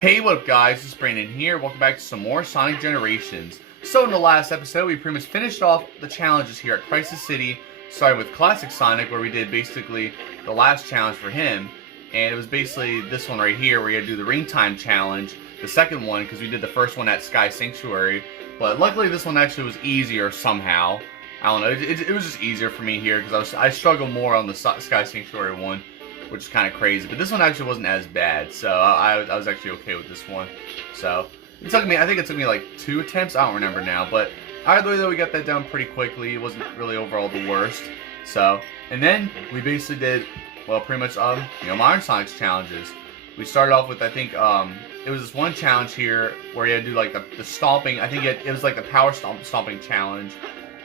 Hey, what up guys, it's Brandon here. Welcome back to some more Sonic Generations. So in the last episode, we pretty much finished off the challenges here at Crisis City, starting with Classic Sonic, where we did basically the last challenge for him. And it was basically this one right here, where you had to do the ring time challenge, the second one, because we did the first one at Sky Sanctuary. But luckily this one actually was easier somehow. I don't know, it was just easier for me here, because I struggled more on the Sky Sanctuary one, which is kind of crazy. But this one actually wasn't as bad, so I was actually okay with this one. So it took me, I think it took me like 2 attempts. I don't remember now, but either way though, we got that done pretty quickly. It wasn't really overall the worst. So, and then we basically did, well, pretty much Modern Sonic's challenges. We started off with, I think it was this one challenge here where you had to do like the stomping. I think it was like the power stomping challenge.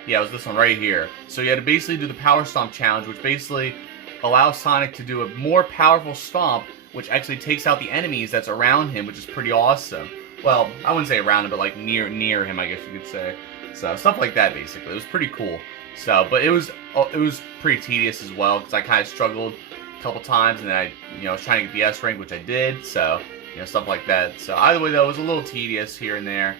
Yeah, it was this one right here. So you had to basically do the power stomp challenge, which basically allows Sonic to do a more powerful stomp, which actually takes out the enemies that's around him, which is pretty awesome. Well, I wouldn't say around him, but like near him, I guess you could say. So stuff like that, basically. It was pretty cool. So, but it was pretty tedious as well, because I kind of struggled a couple times, and then I was trying to get the S rank, which I did. So, stuff like that. So either way though, it was a little tedious here and there,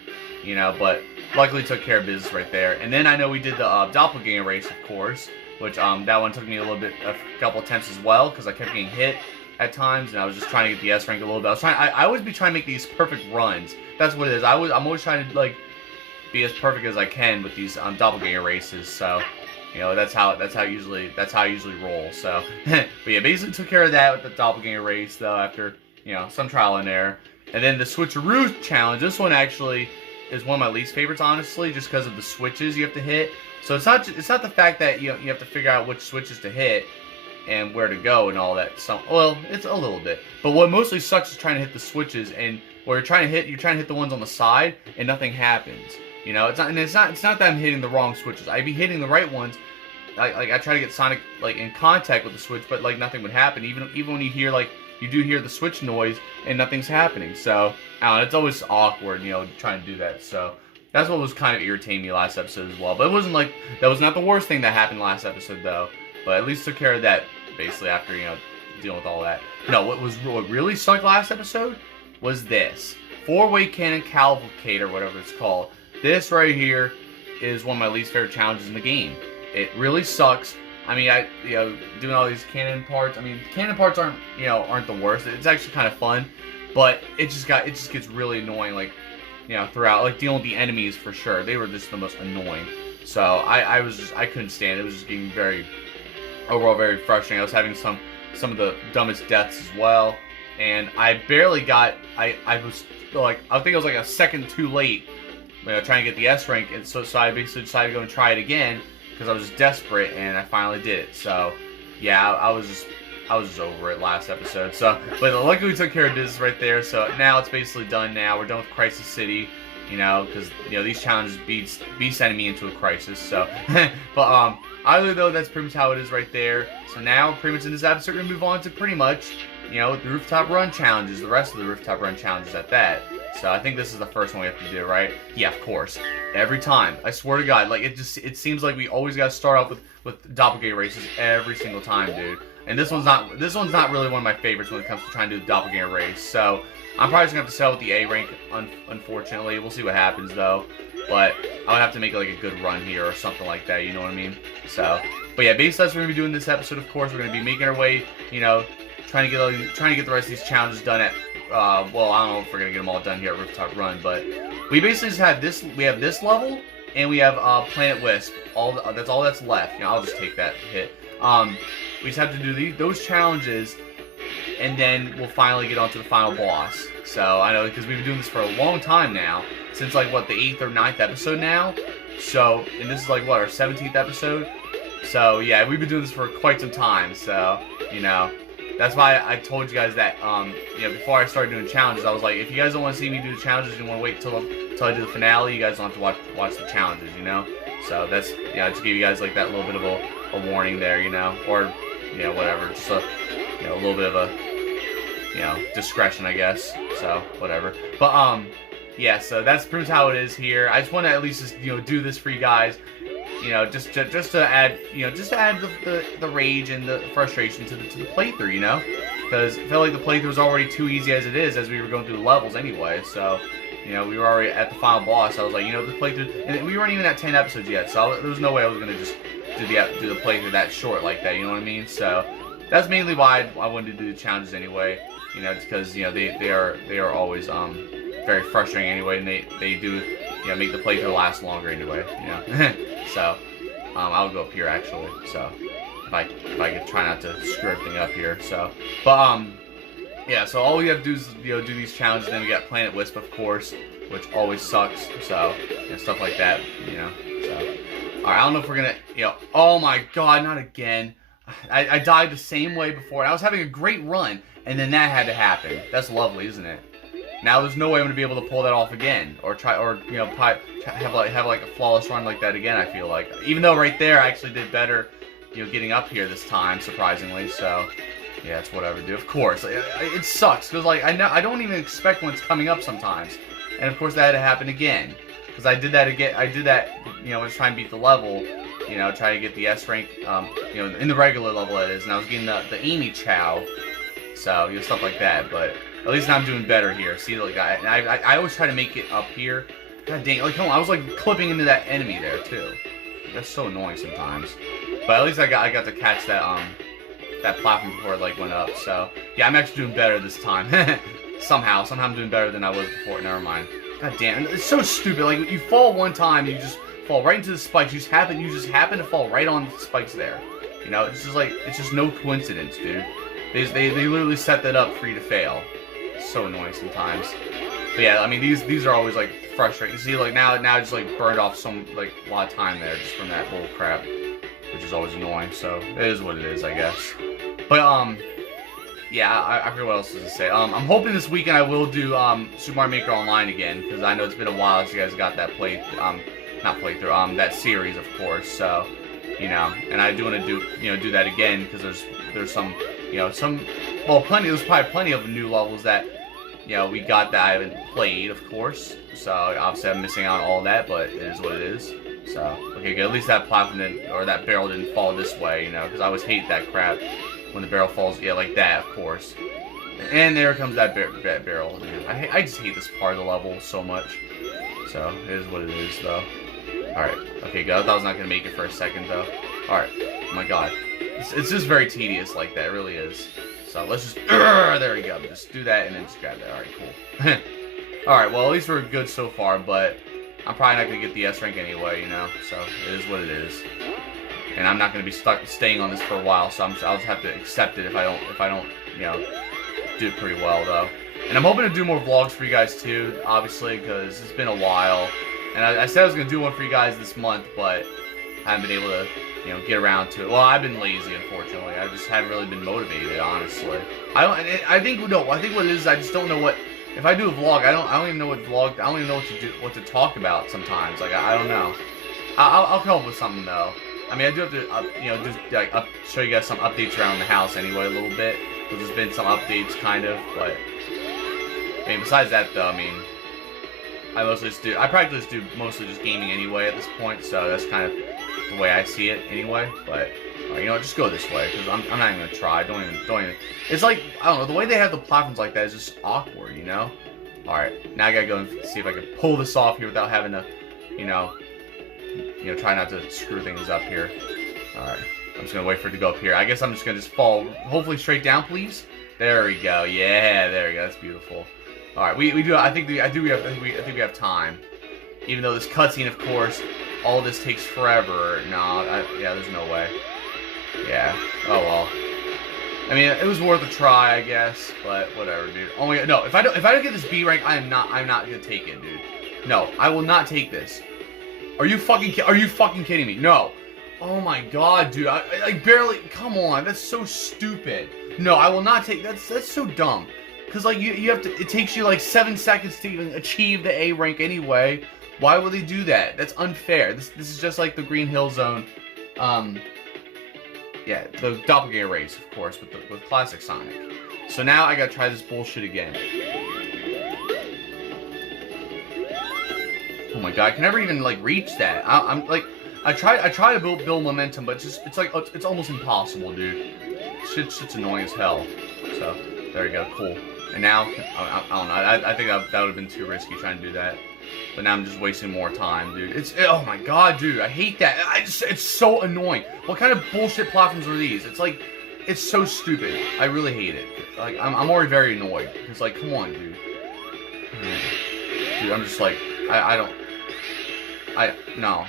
but luckily took care of business right there. And then I know we did the doppelganger race, of course. Which that one took me a couple attempts as well, because I kept getting hit at times, and I was just trying to get the S rank a little bit. I always be trying to make these perfect runs. That's what it is. I'm always trying to like be as perfect as I can with these doppelganger races. So that's how I usually roll. So but yeah, basically took care of that with the doppelganger race though, after some trial and error. And then the switcheroo challenge. This one actually is one of my least favorites, honestly, just because of the switches you have to hit. So it's not the fact that you have to figure out which switches to hit and where to go and all that. So, well, it's a little bit. But what mostly sucks is trying to hit the switches, and where you're trying to hit the ones on the side and nothing happens. It's not that I'm hitting the wrong switches. I'd be hitting the right ones. I try to get Sonic like in contact with the switch, but like nothing would happen. Even when you hear you do hear the switch noise and nothing's happening. So I don't know, it's always awkward, trying to do that. So that's what was kind of irritating me last episode as well. But it wasn't like, that was not the worst thing that happened last episode though. But at least took care of that basically after, dealing with all that. No, what really sucked last episode was this. 4-way cannon cavalcade, or whatever it's called. This right here is one of my least favorite challenges in the game. It really sucks. I mean, doing all these cannon parts. I mean, cannon parts aren't the worst. It's actually kind of fun, but it just gets really annoying. Throughout, like dealing with the enemies for sure. They were just the most annoying. So I couldn't stand it. It was just getting overall very frustrating. I was having some of the dumbest deaths as well, and I barely got. I think I was like a second too late, trying to get the S rank, and so I basically decided to go and try it again because I was just desperate, and I finally did it. So yeah, I was just over it last episode. So, but luckily we took care of business right there. So now it's basically done. Now we're done with Crisis City, because these challenges be sending me into a crisis. So, but either though, that's pretty much how it is right there. So now, pretty much in this episode, we're gonna move on to pretty much, the Rooftop Run challenges, the rest of the Rooftop Run challenges at that. So I think this is the first one we have to do, right? Yeah, of course. Every time, I swear to God, like it seems like we always gotta start off with doppelganger races every single time, dude. And this one's not really one of my favorites when it comes to trying to do the doppelganger race. So I'm probably just gonna have to settle with the A rank, unfortunately. We'll see what happens though. But I would have to make like a good run here or something like that, you know what I mean? So, but yeah, basically that's what we're gonna be doing this episode. Of course, we're gonna be making our way, trying to get the rest of these challenges done at. Well, I don't know if we're gonna get them all done here at Rooftop Run, but we basically just have this. We have this level, and we have Planet Wisp. That's all that's left. I'll just take that hit. We just have to do those challenges, and then we'll finally get onto the final boss. So I know, because we've been doing this for a long time now, since like what, the 8th or 9th episode now. So, and this is like what, our 17th episode. So yeah, we've been doing this for quite some time. So that's why I told you guys that before I started doing challenges, I was like, if you guys don't want to see me do the challenges, you want to wait till I do the finale, you guys don't have to watch the challenges, So that's just give you guys like that little bit of a warning there, or whatever, just a little bit of a discretion, I guess. So whatever. But yeah, so that's pretty much how it is here. I just want to at least just do this for you guys. Just to add, the rage and the frustration to the playthrough, because I felt like the playthrough was already too easy as it is, as we were going through the levels anyway. So, you know, we were already at the final boss. I was like, you know, this playthrough, and we weren't even at 10 episodes yet, so there was no way I was gonna just do the playthrough that short like that. You know what I mean? So that's mainly why I wanted to do the challenges anyway. You know, just because, you know, they are always very frustrating anyway, and they do, you know, make the playthrough last longer anyway. You know, so I'll go up here actually. So if I could try not to screw everything up here. So, but yeah. So all we have to do is, you know, do these challenges. Then we got Planet Wisp, of course, which always sucks. So, you know, stuff like that. You know. So, all right. I don't know if we're gonna, you know. Oh my God, not again. I died the same way before. I was having a great run, and then that had to happen. That's lovely, isn't it? Now there's no way I'm gonna be able to pull that off again, or you know, have like a flawless run like that again. I feel like, even though right there I actually did better, you know, getting up here this time, surprisingly. So yeah, it's whatever, dude. Of course, it sucks because like I don't even expect when it's coming up sometimes, and of course that had to happen again because I did that again. I did that, you know, I was trying to beat the level. You know, try to get the S rank, you know, in the regular level that is, and I was getting the Amy Chow, so, you know, stuff like that, but at least I'm doing better here. See, like, I always try to make it up here. God dang, like, come on, I was, like, clipping into that enemy there, too. That's so annoying sometimes. But at least I got to catch that, that platform before it, like, went up, so, yeah, I'm actually doing better this time. Somehow I'm doing better than I was before, never mind. God damn, it's so stupid, like, you fall one time, you just fall right into the spikes. You just happen to fall right on the spikes there. You know, it's just like, it's just no coincidence, dude. They literally set that up for you to fail. It's so annoying sometimes. But yeah, I mean, these are always like frustrating. You see, like now I just like burned off some like a lot of time there just from that bull crap, which is always annoying. So it is what it is, I guess. But yeah, I forget what else to say. I'm hoping this weekend I will do Super Mario Maker Online again, because I know it's been a while since you guys got that not playthrough, that series, of course. So, you know, and I do want to do that again, because there's some, you know, there's probably plenty of new levels that, you know, we got that I haven't played, of course. So obviously I'm missing out on all that, but it is what it is. So okay, good. At least that platform didn't, or that barrel didn't fall this way, you know, because I always hate that crap when the barrel falls, yeah, like that, of course. And there comes that barrel. Man, I just hate this part of the level so much. So it is what it is, though. Alright, okay, good. I thought I was not going to make it for a second, though. Alright, oh my god. It's just very tedious like that, it really is. So let's just, there we go. Just do that and then just grab that. Alright, cool. Alright, well, at least we're good so far, but I'm probably not going to get the S rank anyway, you know, so it is what it is. And I'm not going to be staying on this for a while, so I'll just have to accept it if I don't, you know, do it pretty well, though. And I'm hoping to do more vlogs for you guys, too, obviously, because it's been a while. And I said I was going to do one for you guys this month, but I haven't been able to, you know, get around to it. Well, I've been lazy, unfortunately. I just haven't really been motivated, honestly. I think what it is, I just don't know what, if I do a vlog, I don't even know what what to talk about sometimes. Like, I don't know. I'll come up with something, though. I mean, I do have to, you know, just like show you guys some updates around the house anyway, a little bit. There's been some updates, kind of, but I mean, besides that, though, I mean, I practically just do mostly just gaming anyway at this point, so that's kind of the way I see it anyway. But you know, just go this way because I'm not even gonna try. Don't even. It's like, I don't know, the way they have the platforms like that is just awkward, you know. All right, now I gotta go and see if I can pull this off here without having to, you know, try not to screw things up here. All right, I'm just gonna wait for it to go up here. I guess I'm just gonna fall, hopefully straight down, please. There we go. Yeah, there we go. That's beautiful. All right, we do. I think we have time. Even though this cutscene, of course, all this takes forever. No, yeah, there's no way. Yeah. Oh well. I mean, it was worth a try, I guess. But whatever, dude. Oh my god, no. If I don't get this B rank, I'm not gonna take it, dude. No, I will not take this. Are you fucking kidding me? No. Oh my god, dude. I barely. Come on, that's so stupid. No, I will not take. That's so dumb. Cause like you have to. It takes you like 7 seconds to even achieve the A rank anyway. Why would they do that? That's unfair. This is just like the Green Hill Zone. Yeah, the doppelganger race, of course, with classic Sonic. So now I gotta try this bullshit again. Oh my god, I can never even like reach that. I'm like, I try to build momentum, but it's almost impossible, dude. Shit's annoying as hell. So. There we go, cool. And now, I don't know, I think that would have been too risky trying to do that. But now I'm just wasting more time, dude. Oh my god, dude, I hate that. It's so annoying. What kind of bullshit platforms are these? It's like, it's so stupid. I really hate it. Like, I'm already very annoyed. It's like, come on, dude. Dude, I'm just like, no.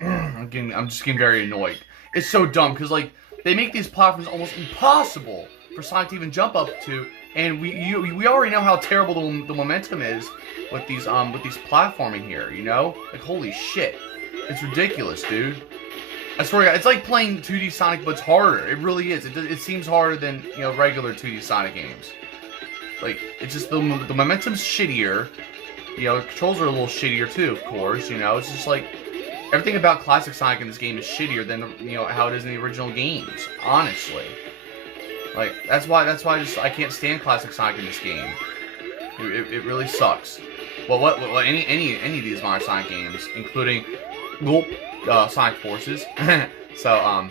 I'm just getting very annoyed. It's so dumb, because, like, they make these platforms almost impossible for Sonic to even jump up to, and we already know how terrible the momentum is with these platforming here, you know? Like, holy shit. It's ridiculous, dude. I swear to God, it's like playing 2D Sonic, but it's harder. It really is. It seems harder than, you know, regular 2D Sonic games. Like, it's just the momentum's shittier. You know, the controls are a little shittier too, of course, you know? It's just like, everything about classic Sonic in this game is shittier than, you know, how it is in the original games, honestly. Like, that's why I can't stand classic Sonic in this game. It really sucks. Well, any of these modern Sonic games, including Sonic Forces. So,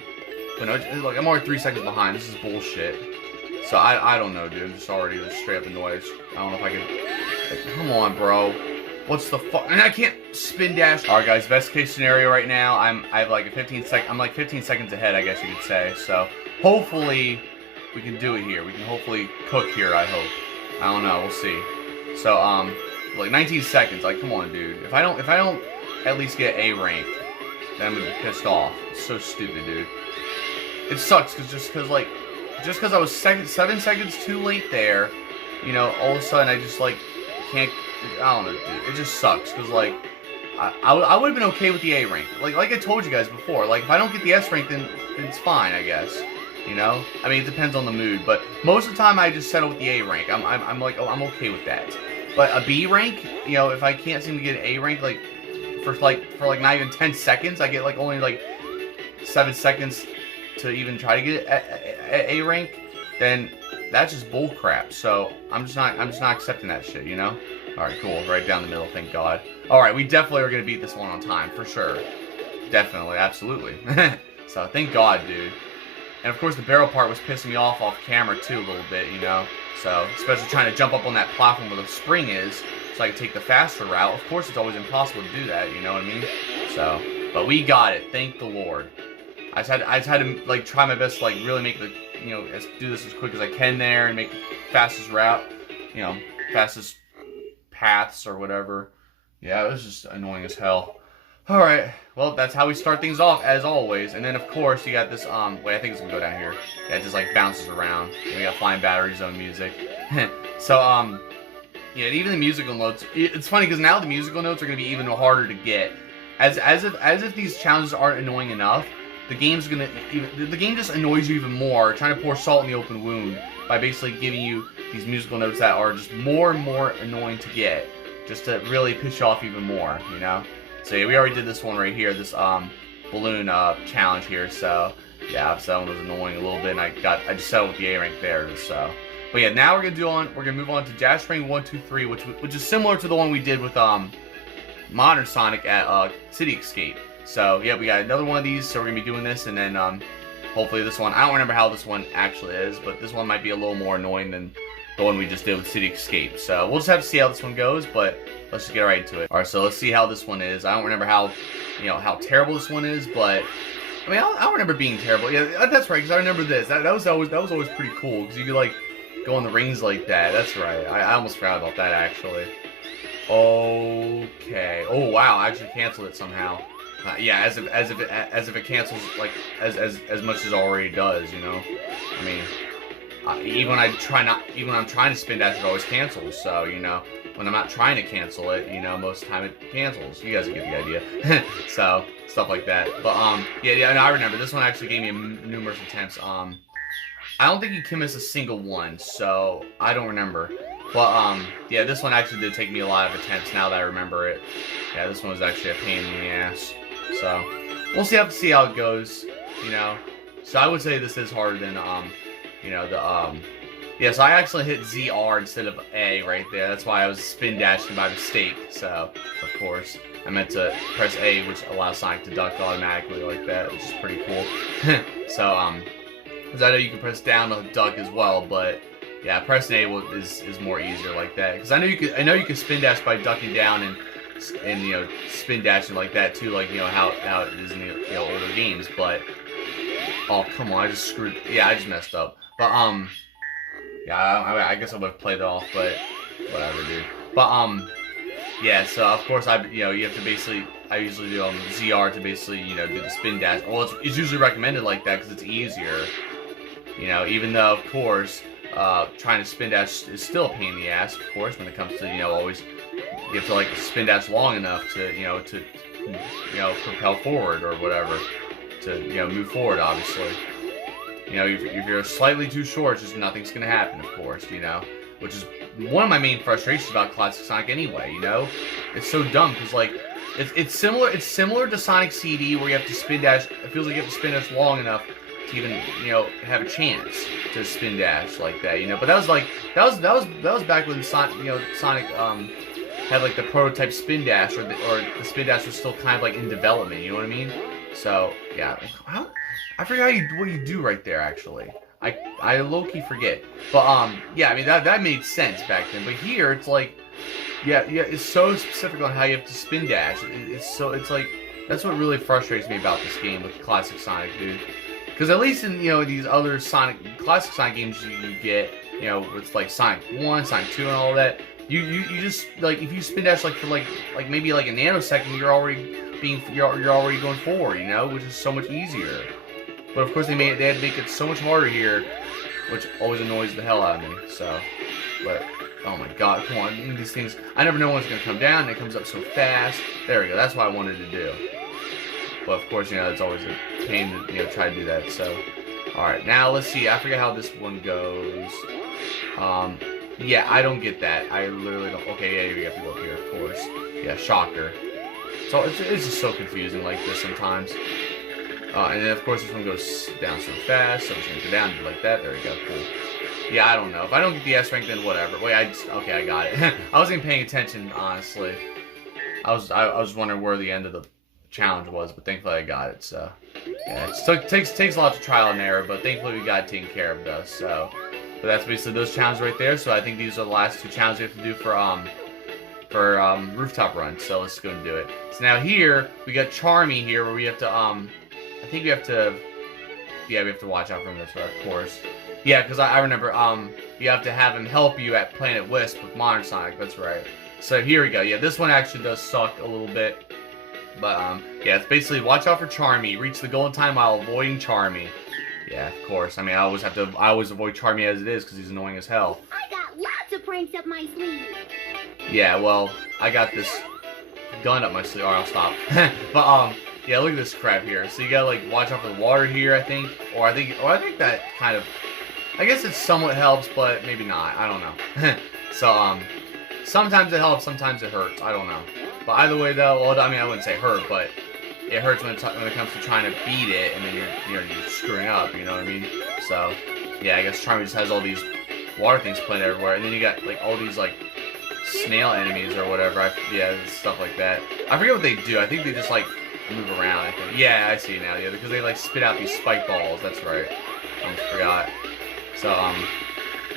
but no, like, I'm already 3 seconds behind. This is bullshit. So I don't know, dude. I'm just already just straight up annoyed. I don't know if I can. Like, come on, bro. What's the fuck? And I can't spin dash. All right, guys. Best case scenario right now. I'm like 15 seconds ahead, I guess you could say. So hopefully we can do it here. We can hopefully cook here. I hope. I don't know. We'll see. So like 19 seconds. Like, come on, dude. If I don't at least get A rank, then I'm gonna be pissed off. It's so stupid, dude. It sucks just because I was 7 seconds too late there, you know, all of a sudden I just, like, can't, I don't know, dude. It just sucks, because, like, I would have been okay with the A rank. Like I told you guys before, like, if I don't get the S rank, then it's fine, I guess. You know? I mean, it depends on the mood, but most of the time I just settle with the A rank. I'm like, oh, I'm okay with that. But a B rank, you know, if I can't seem to get an A rank, like, for not even 10 seconds, I get, like, only, like, 7 seconds to even try to get a rank, then that's just bull crap. So I'm just not accepting that shit, you know? Alright, cool. Right down the middle, thank God. Alright, we definitely are gonna beat this one on time, for sure. Definitely, absolutely. So thank God, dude. And of course the barrel part was pissing me off camera too a little bit, you know? So, especially trying to jump up on that platform where the spring is, so I can take the faster route. Of course it's always impossible to do that, you know what I mean? So, but we got it, thank the Lord. I just had to, like, try my best to, like, really make the, you know, do this as quick as I can there and make the fastest route, you know, fastest paths or whatever. Yeah, it was just annoying as hell. Alright, well, that's how we start things off, as always. And then, of course, you got this, wait, I think it's gonna go down here. Yeah, it just, like, bounces around. And we got Flying Battery Zone music. So, yeah, and even the musical notes, it's funny, because now the musical notes are gonna be even harder to get. As if these challenges aren't annoying enough, the game just annoys you even more, trying to pour salt in the open wound by basically giving you these musical notes that are just more and more annoying to get, just to really piss you off even more, you know? So yeah, we already did this one right here, this balloon challenge here. So yeah, that one was annoying a little bit, and I just settled with the A rank there. So, but yeah, now we're gonna move on to Dash Ring 1, 2, 3, which is similar to the one we did with Modern Sonic at City Escape. So yeah, we got another one of these, so we're gonna be doing this, and then hopefully this one, I don't remember how this one actually is, but this one might be a little more annoying than the one we just did with City Escape. So we'll just have to see how this one goes, but let's just get right into it. Alright, so let's see how this one is. I don't remember how, you know, how terrible this one is, but I mean, I don't remember being terrible. Yeah, that's right, because I remember this. That was always pretty cool, because you could, like, go on the rings like that. That's right. I almost forgot about that, actually. Okay. Oh wow, I actually canceled it somehow. Yeah, as if it cancels, like, as much as it already does, you know. I mean, even when I'm trying to spin dash, it always cancels. So, you know, when I'm not trying to cancel it, you know, most of the time it cancels. You guys get the idea. So stuff like that. But yeah, no, I remember this one actually gave me numerous attempts. I don't think you can miss a single one, so I don't remember. But yeah, this one actually did take me a lot of attempts. Now that I remember it, yeah, this one was actually a pain in the ass. So we'll see how it goes, you know. So I would say this is harder than you know, the yeah, so I actually hit ZR instead of A right there. That's why I was spin dashing by mistake. So of course I meant to press A, which allows Sonic to duck automatically like that, which is pretty cool. So because I know you can press down to duck as well, but Yeah, pressing A is more easier like that. Because I know you could spin dash by ducking down and you know, spin dashing like that too, like, you know, how it is in the, you know, older games. But oh, come on, I just screwed. Yeah, I just messed up. But yeah, I guess I would have played it off, but whatever, dude. But yeah. So of course you know, you have to basically. I usually do ZR to basically, you know, do the spin dash. Well, it's usually recommended like that because it's easier. You know, even though of course. Trying to spin dash is still a pain in the ass, of course, when it comes to, you know, always you have to like spin dash long enough to, you know, propel forward or whatever, to, you know, move forward, obviously. You know, if you're slightly too short, just nothing's gonna happen, of course, you know, which is one of my main frustrations about Classic Sonic anyway, you know? It's so dumb, because, like, it's similar to Sonic CD, where you have to spin dash, it feels like you have to spin dash long enough to even, you know, have a chance to spin dash like that, you know. But that was back when Sonic had like the prototype spin dash, or the spin dash was still kind of like in development, you know what I mean? So yeah, I forgot what you do right there actually. I low-key forget. But yeah, I mean that made sense back then. But here it's like yeah, it's so specific on how you have to spin dash. It's like that's what really frustrates me about this game with Classic Sonic, dude. Because at least in, you know, these other classic Sonic games you get, you know, with like Sonic 1, Sonic 2 and all that, you just, like, if you spin dash like for like maybe like a nanosecond, you're already going forward, you know, which is so much easier. But of course they had to make it so much harder here, which always annoys the hell out of me. So, but oh my god, come on, these things, I never know when it's gonna come down, and it comes up so fast. There we go, that's what I wanted to do. But of course, you know, it's always a pain to, you know, try to do that. So, all right, now let's see. I forget how this one goes. Yeah, I don't get that. I literally don't. Okay, yeah, you have to go up here, of course. Yeah, shocker. So it's just so confusing like this sometimes. And then of course this one goes down so fast, so I'm just gonna go down and do like that. There we go. Cool. Yeah, I don't know. If I don't get the S rank, then whatever. Wait, okay, I got it. I wasn't even paying attention, honestly. I was wondering where the end of the challenge was, but thankfully I got it. So yeah, it takes lots of trial and error, but thankfully we got it taken care of though. So, but that's basically those challenges right there. So I think these are the last two challenges we have to do for Rooftop Run. So let's go and do it. So now here we got Charmy here, where we have to I think we have to watch out for him. That's right, of course. Yeah, because I remember you have to have him help you at Planet Wisp with Modern Sonic. That's right. So here we go. Yeah, this one actually does suck a little bit. But, yeah, it's basically watch out for Charmy. Reach the golden time while avoiding Charmy. Yeah, of course. I mean, I always avoid Charmy as it is because he's annoying as hell. I got lots of pranks up my sleeve. Yeah, well, I got this gun up my sleeve. Alright, I'll stop. But, yeah, look at this crap here. So you gotta, like, watch out for the water here, I think. Or I think that kind of, I guess it somewhat helps, but maybe not. I don't know. So, sometimes it helps, sometimes it hurts. I don't know. But either way, though, well, I mean, I wouldn't say hurt, but it hurts when it comes to trying to beat it, and then you're screwing up. You know what I mean? So, yeah, I guess Charmy just has all these water things playing everywhere, and then you got like all these like snail enemies or whatever. Yeah, stuff like that. I forget what they do. I think they just like move around. I think. Yeah, I see now. Yeah, because they like spit out these spike balls. That's right. I almost forgot. So,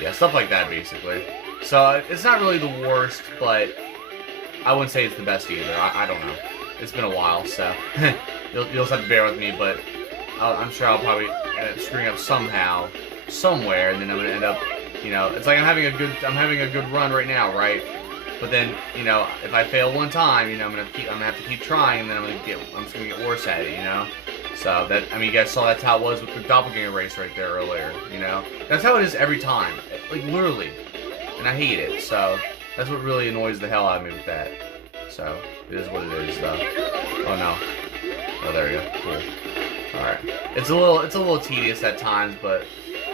yeah, stuff like that basically. So it's not really the worst, but I wouldn't say it's the best either. I don't know. It's been a while, so you'll just have to bear with me. But I'm sure I'll probably end up screwing up somehow, somewhere, and then I'm gonna end up, you know, it's like I'm having a good run right now, right? But then, you know, if I fail one time, you know, I'm gonna have to keep trying, and then I'm just gonna get worse at it, you know. So that, I mean, you guys saw that's how it was with the doppelganger race right there earlier, you know. That's how it is every time, like literally, and I hate it. So that's what really annoys the hell out of me with that. So it is what it is, though. Oh no. Oh, there we go. Cool. All right. It's a little tedious at times, but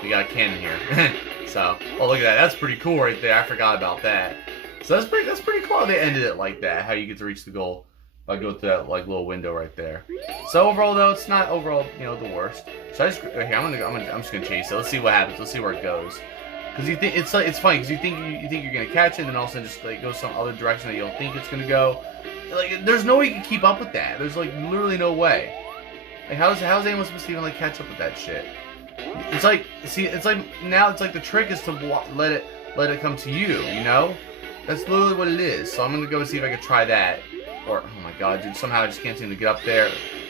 we got a cannon here. So, oh look at that. That's pretty cool right there. I forgot about that. So that's pretty cool how they ended it like that. How you get to reach the goal by going through that like little window right there. So overall though, it's not overall, you know, the worst. So here I'm just gonna chase it. Let's see what happens. Let's see where it goes. Because you think it's funny because you think you're gonna catch it, and then all of a sudden just like go some other direction that you don't think it's gonna go. Like there's no way you can keep up with that. There's like literally no way. Like how's anyone supposed to even like catch up with that shit? It's like, see, it's like, now it's like the trick is to let it come to you, you know? That's literally what it is. So I'm gonna go see if I can try that. Or, oh my god, dude, somehow I just can't seem to get up there.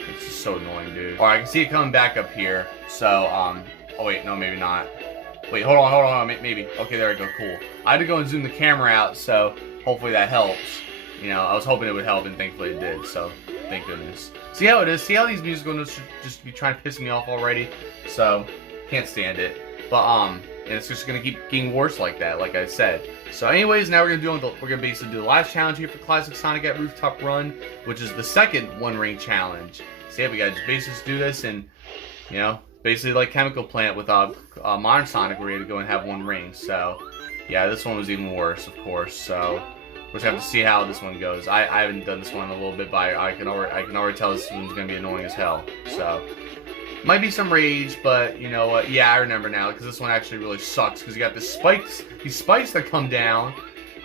It's just so annoying, dude. Alright, I can see it coming back up here. So, oh wait, no, maybe not. Wait, hold on, maybe. Okay, there we go, cool. I had to go and zoom the camera out, so hopefully that helps. You know, I was hoping it would help, and thankfully it did, so thank goodness. See how it is? See how these musical notes should just be trying to piss me off already? So, can't stand it. But, and it's just gonna keep getting worse like that, like I said. So anyways, now we're gonna basically do the last challenge here for Classic Sonic at Rooftop Run, which is the second one ring challenge. So yeah, we gotta basically just do this, and you know, basically like Chemical Plant with Modern Sonic, where we had to go and have one ring. So yeah, this one was even worse, of course. So we're just gonna have to see how this one goes. I haven't done this one in a little bit, but I can already tell this one's gonna be annoying as hell. So. Might be some rage, but you know what? Yeah, I remember now, because this one actually really sucks, because you got these spikes that come down.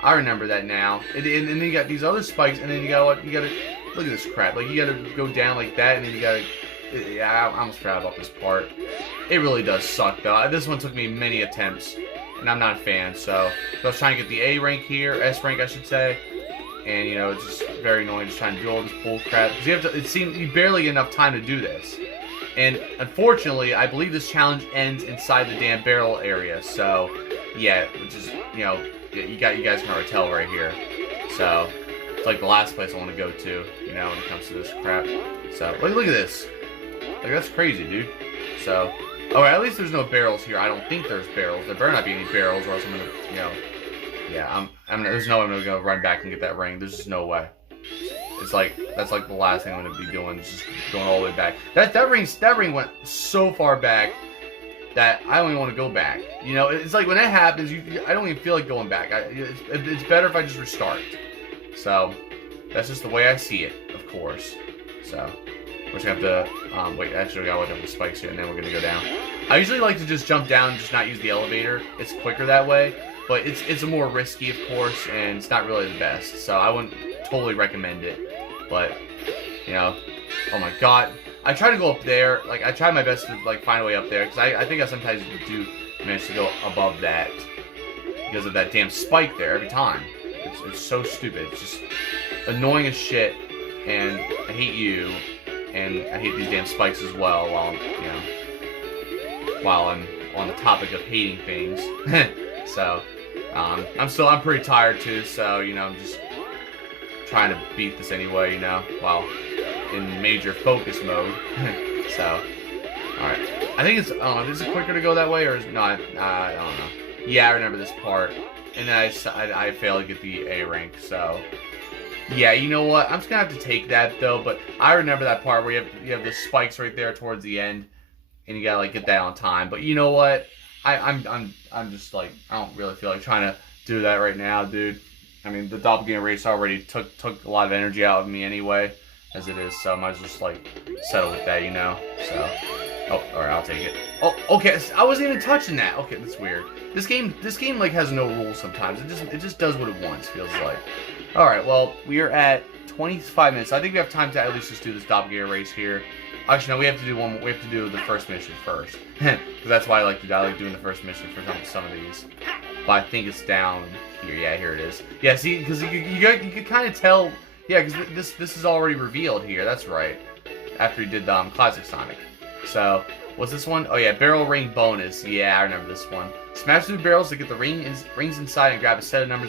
I remember that now. And then you got these other spikes, and then you got what? You gotta, look at this crap. Like, you gotta go down like that, and then you gotta, yeah, I almost forgot about this part. It really does suck, though. This one took me many attempts, and I'm not a fan, so I was trying to get the A rank here, S rank, I should say. And, you know, it's just very annoying just trying to do all this bull crap. Because you have to, it seems you barely get enough time to do this. And unfortunately, I believe this challenge ends inside the damn barrel area. So, yeah, which is, you know, you guys can already tell right here. So, it's like the last place I want to go to, you know, when it comes to this crap. So, look at this. Like, that's crazy, dude. So, alright, at least there's no barrels here. I don't think there's barrels. There better not be any barrels, or else I'm gonna, you know, yeah, there's no way I'm gonna go run back and get that ring. There's just no way. It's like, that's like the last thing I'm gonna be doing, just going all the way back. That ring went so far back that I don't even want to go back. You know, it's like when that happens, I don't even feel like going back. It's better if I just restart. So that's just the way I see it, of course. So we're just gonna have to wait. Actually, we gotta look up the spikes here, and then we're gonna go down. I usually like to just jump down and just not use the elevator. It's quicker that way, but it's a more risky, of course, and it's not really the best. So I wouldn't totally recommend it. But, you know, oh my god. I try to go up there, like, I try my best to, like, find a way up there, because I think I sometimes do manage to go above that, because of that damn spike there every time. It's so stupid. It's just annoying as shit, and I hate you, and I hate these damn spikes as well, while I'm on the topic of hating things. So, I'm pretty tired too, so, you know, I'm just trying to beat this anyway, you know, while in major focus mode. So, alright. I think it's, is it quicker to go that way, or is it not? I don't know. Yeah, I remember this part. And then I failed to get the A rank, so. Yeah, you know what? I'm just gonna have to take that, though, but I remember that part where you have the spikes right there towards the end, and you gotta, like, get that on time. But you know what? I'm just, like, I don't really feel like trying to do that right now, dude. I mean, the doppelganger race already took a lot of energy out of me anyway, as it is, so I might as well just, like, settle with that, you know? So, oh, alright, I'll take it. Oh, okay, I wasn't even touching that. Okay, that's weird. This game, like, has no rules sometimes. It just does what it wants, feels like. Alright, well, we are at 25 minutes. I think we have time to at least just do this doppelganger race here. Actually, no, we have to do one. We have to do the first mission first, because that's why I like doing the first mission for some of these. But I think it's down here. Yeah, here it is. Yeah, see, because you can kind of tell. Yeah, because this is already revealed here. That's right. After he did the Classic Sonic. So what's this one? Oh yeah, barrel ring bonus. Yeah, I remember this one. Smash through barrels to get the rings inside and grab a set number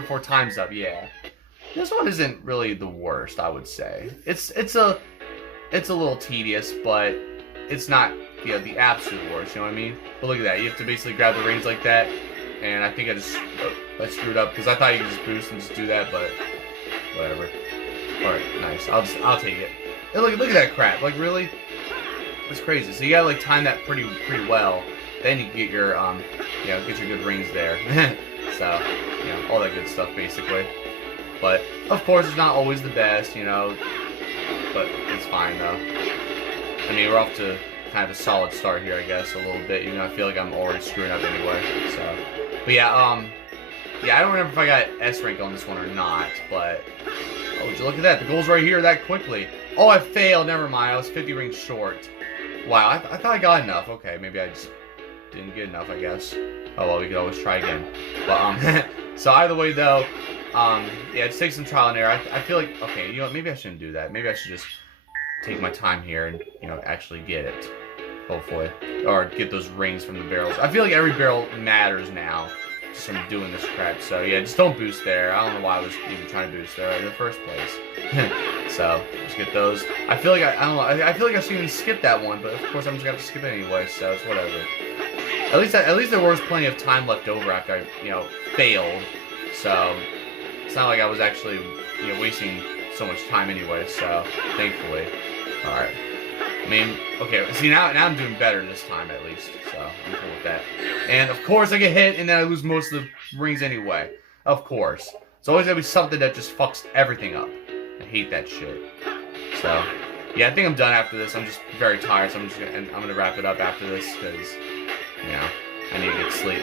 before time's up. Yeah. This one isn't really the worst, I would say. It's a little tedious, but it's not, you know, the absolute worst, you know what I mean? But look at that, you have to basically grab the rings like that, and I think I screwed up, because I thought you could just boost and just do that, but whatever. Alright, nice, I'll take it. And look at that crap, like, really? That's crazy. So you gotta, like, time that pretty well, then you can get your, you know, get your good rings there. So, you know, all that good stuff, basically. But, of course, it's not always the best, you know, but it's fine, though. I mean, we're off to kind of a solid start here, I guess, a little bit, even though I feel like I'm already screwing up anyway, so. But yeah, yeah, I don't remember if I got S rank on this one or not, but, oh, would you look at that, the goal's right here that quickly. Oh, I failed, never mind, I was 50 rings short. Wow, I thought I got enough. Okay, maybe I just didn't get enough, I guess. Oh, well, we could always try again. But, so either way, though, yeah, just take some trial and error. I feel like, okay, you know what, maybe I shouldn't do that. Maybe I should just take my time here and, you know, actually get it. Hopefully. Or get those rings from the barrels. I feel like every barrel matters now. Just from doing this crap. So, yeah, just don't boost there. I don't know why I was even trying to boost there in the first place. So, just get those. I feel like, I don't know, I feel like I should even skip that one, but of course I'm just gonna have to skip it anyway, so it's whatever. At least there was plenty of time left over after I, you know, failed. So, it's not like I was actually, you know, wasting so much time anyway, so, thankfully. Alright. I mean, okay, see, now I'm doing better this time, at least, so I'm cool with that. And, of course, I get hit, and then I lose most of the rings anyway. Of course. It's always gonna be something that just fucks everything up. I hate that shit. So, yeah, I think I'm done after this. I'm just very tired, so I'm gonna wrap it up after this, because, you know, I need to get sleep.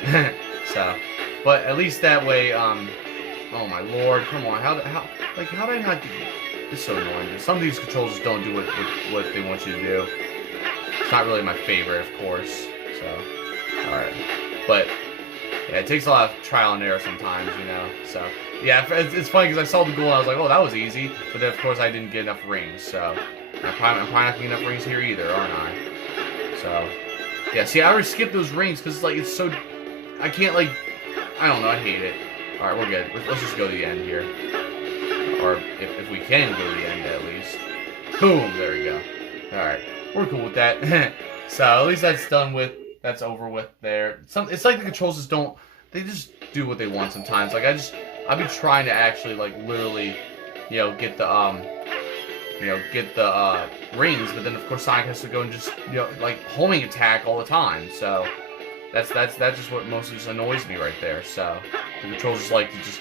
So, but at least that way, oh my lord, come on, how did I not do? It's so annoying. Some of these controls just don't do what they want you to do. It's not really my favorite, of course. So, alright. But, yeah, it takes a lot of trial and error sometimes, you know. So, yeah, it's funny because I saw the goal and I was like, oh, that was easy. But then, of course, I didn't get enough rings. So, I'm probably not getting enough rings here either, aren't I? So, yeah, see, I already skipped those rings because, like, it's so... I can't, like... I don't know, I hate it. Alright, we're good. Let's just go to the end here. Or if we can go to the end at least. Boom, there we go. Alright, we're cool with that. So at least that's over with there. It's like the controls just don't, they just do what they want sometimes. Like I've been trying to actually like literally, you know, get the rings, but then of course Sonic has to go and just, you know, like homing attack all the time. So that's just what mostly just annoys me right there. So the controls just like to just,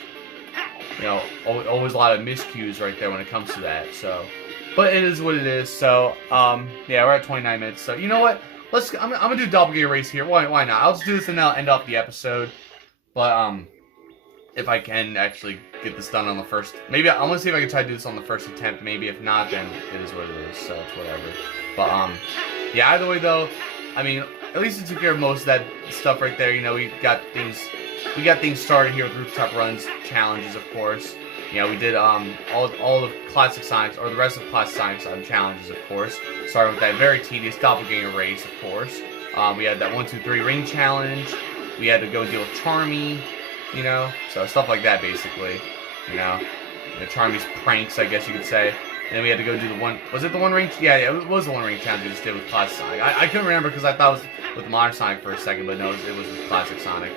you know, always a lot of miscues right there when it comes to that. So, but it is what it is. So, yeah, we're at 29 minutes. So, you know what? I'm gonna do doppelganger race here. Why not? I'll just do this and then I'll end off the episode. But if I can actually get this done on the first, maybe I'm gonna see if I can try to do this on the first attempt. Maybe if not, then it is what it is. So it's whatever. But yeah. Either way though, I mean, at least it took care of most of that stuff right there. You know, we got things started here with Rooftop Runs challenges, of course. You know, we did all the classic Sonics, or the rest of classic Sonics challenges, of course. Starting with that very tedious doppelganger race, of course. We had that 1, 2, 3 ring challenge. We had to go deal with Charmy, you know, so stuff like that, basically. You know, Charmy's pranks, I guess you could say. And then we had to go do the one, was it the one ring? Yeah, it was the one ring challenge we just did with classic Sonic. I couldn't remember because I thought it was with modern Sonic for a second, but no, it was with classic Sonic.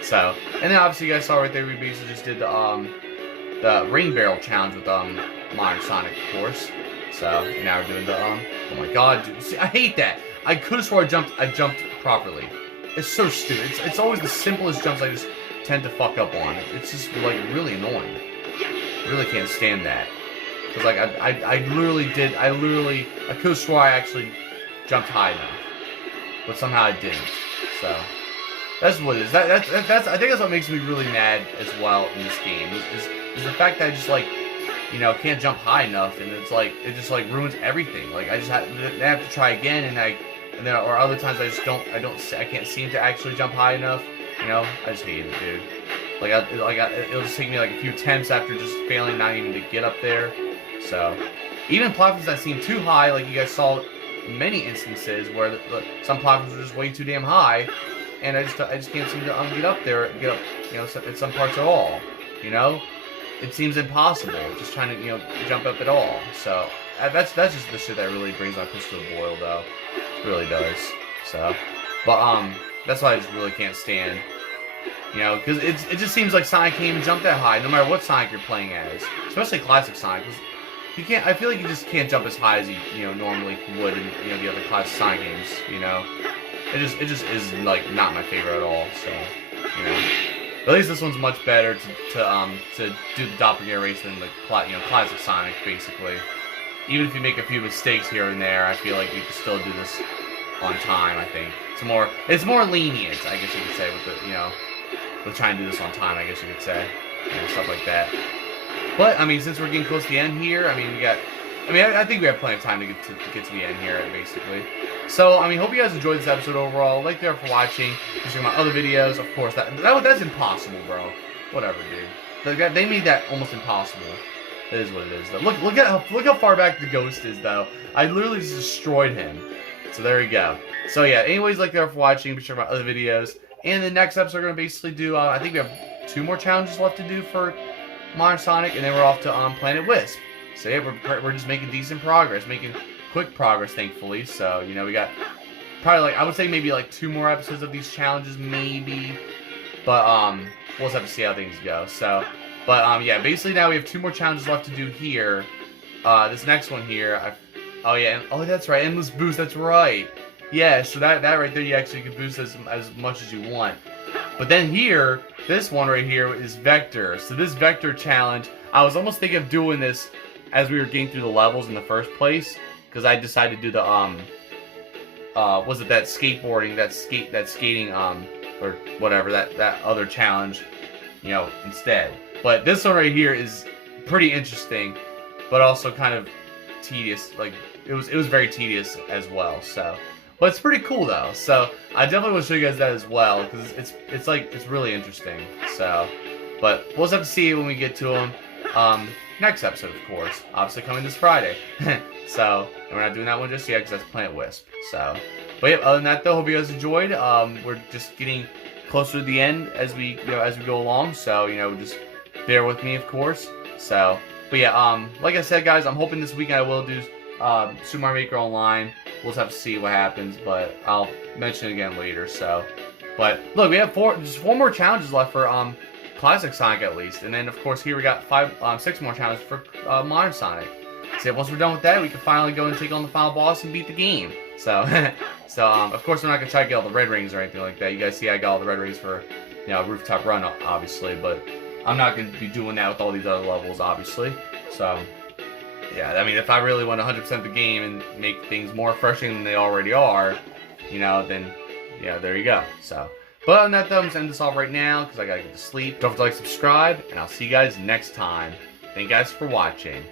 So, and then obviously you guys saw right there, we basically just did the ring barrel challenge with modern Sonic, of course. So, and now we're doing the oh my god, dude, see, I hate that. I could have swore I jumped properly. It's so stupid. It's always the simplest jumps I just tend to fuck up on. It's just like really annoying. I really can't stand that. Cause like I literally could have swore I actually jumped high enough, but somehow I didn't. So that's what it is. I think that's what makes me really mad as well in this game is the fact that I just like, you know, can't jump high enough, and it's like it just like ruins everything. Like I just have to try again, and then or other times I can't seem to actually jump high enough. You know, I just hate it, dude. It'll just take me like a few attempts after just failing not even to get up there. So, even platforms that seem too high, like you guys saw in many instances where some platforms are just way too damn high, and I just can't seem to get up there, you know, at some parts at all. You know, it seems impossible just trying to, you know, jump up at all. So that's just the shit that really brings my piss to a boil, though. It really does. So, but that's why I just really can't stand. You know, because it just seems like Sonic can't even jump that high, no matter what Sonic you're playing as, especially classic Sonic. You can't. I feel like you just can't jump as high as you know normally would in, you know, the other classic Sonic games. You know, it just is like not my favorite at all. So, you know, but at least this one's much better to do the doppelganger race than the classic Sonic, basically. Even if you make a few mistakes here and there, I feel like you can still do this on time. I think it's more lenient, I guess you could say, with the, you know, with trying to do this on time, I guess you could say, and stuff like that. But I mean, since we're getting close to the end here, I mean, we got I mean, I think we have plenty of time to get to the end here, basically. So, I mean, hope you guys enjoyed this episode overall. Like there for watching. Check my other videos. Of course, that's impossible, bro. Whatever, dude. They made that almost impossible. It is what it is, though. Look how far back the ghost is, though. I literally just destroyed him. So there you go. So yeah, anyways, like there for watching. Be sure to check my other videos. And the next episode, we're gonna basically do. I think we have 2 more challenges left to do for Modern Sonic, and then we're off to Planet Wisp. So yeah, we're just making decent progress, making quick progress, thankfully. So you know, we got probably like I would say maybe like 2 more episodes of these challenges, maybe. But we'll just have to see how things go. So, but yeah, basically now we have 2 more challenges left to do here. This next one here, oh yeah, oh that's right, endless boost. That's right. Yeah, so that right there, you actually can boost as much as you want. But then here, this one right here is Vector. So this Vector challenge, I was almost thinking of doing this as we were getting through the levels in the first place, because I decided to do the was it that skateboarding, that skating or whatever, that other challenge, you know, instead. But this one right here is pretty interesting, but also kind of tedious. Like it was very tedious as well. So, but it's pretty cool though. So I definitely will show you guys that as well, because it's really interesting. So, but we'll just have to see when we get to them. Next episode, of course, obviously coming this Friday. So, and we're not doing that one just yet because that's Planet Wisp. So, but yeah, other than that though, hope you guys enjoyed. We're just getting closer to the end as we go along. So, you know, just bear with me, of course. So, but yeah, like I said, guys, I'm hoping this weekend I will do Super Mario Maker Online. We'll just have to see what happens, but I'll mention it again later. So, but look, we have 4 more challenges left for Classic Sonic at least, and then of course here we got 6 more challenges for Modern Sonic. So once we're done with that, we can finally go and take on the final boss and beat the game. So, of course I'm not gonna try to get all the red rings or anything like that. You guys see I got all the red rings for, you know, Rooftop Run obviously, but I'm not gonna be doing that with all these other levels obviously. So, yeah, I mean if I really want to 100% the game and make things more refreshing than they already are, you know, then yeah, there you go. So. But other than that, though, I'm going to end this off right now because I got to get to sleep. Don't forget to like, subscribe, and I'll see you guys next time. Thank you guys for watching.